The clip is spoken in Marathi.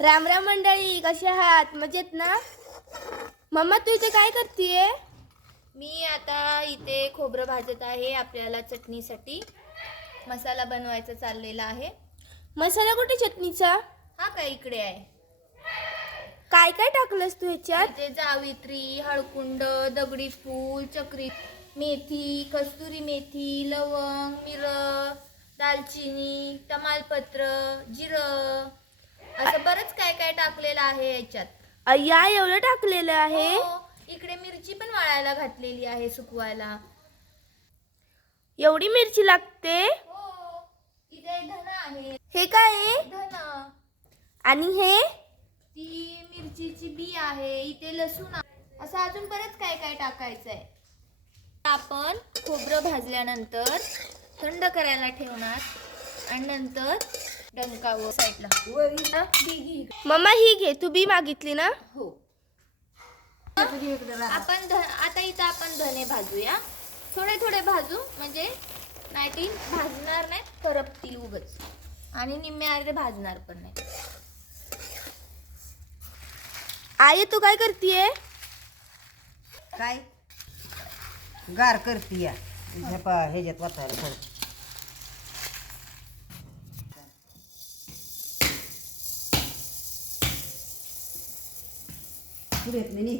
राम राम मंडळी, कशा आहात? मजेत ना? मम्मा तू इथे काय करतेय? मी आता इथे खोबरं भाजत आहे. आपल्याला चटणीसाठी मसाला बनवायचा चाललेला आहे. मसाला कुठे चटणीचा? हा काय इकडे आहे. काय काय टाकलंस तू ह्याच्यात? इथे जावित्री, हळकुंड, दगडी फूल, चक्री मेथी, कस्तुरी मेथी, लवंग, मिरं, दालचिनी, तमालपत्र, जिरं असं बरंच काय काय टाकलेलं आहे याच्यात. अय्या, एवढं टाकलेलं आहे? हो, इकडे मिरची पण वाळायला घातलेली आहे सुकवायला. एवढी मिरची लागते? हो, इथे धन आहे. हे काय आहे? धन. आणि हे? ती मिरचीची बी आहे. इथे लसूण आहे. असं अजून बरंच काय काय टाकायचं आहे. आपण खोबरं भाजल्यानंतर थंड करायला ठेवणार आणि नंतर डंकावर साईडला मम्मा ही घे, तू बी मागितली ना? हो. आपण आता इथं आपण धने भाजूया. थोडे थोडे भाजू, म्हणजे नाही भाजणार नाही, करपतील उगच. आणि निम्मे अर्धे भाजणार पण नाही. आई तू काय करतेय? काय गार करते या ह्याच्यात वाचायला थोडं. पुढे येत नाही.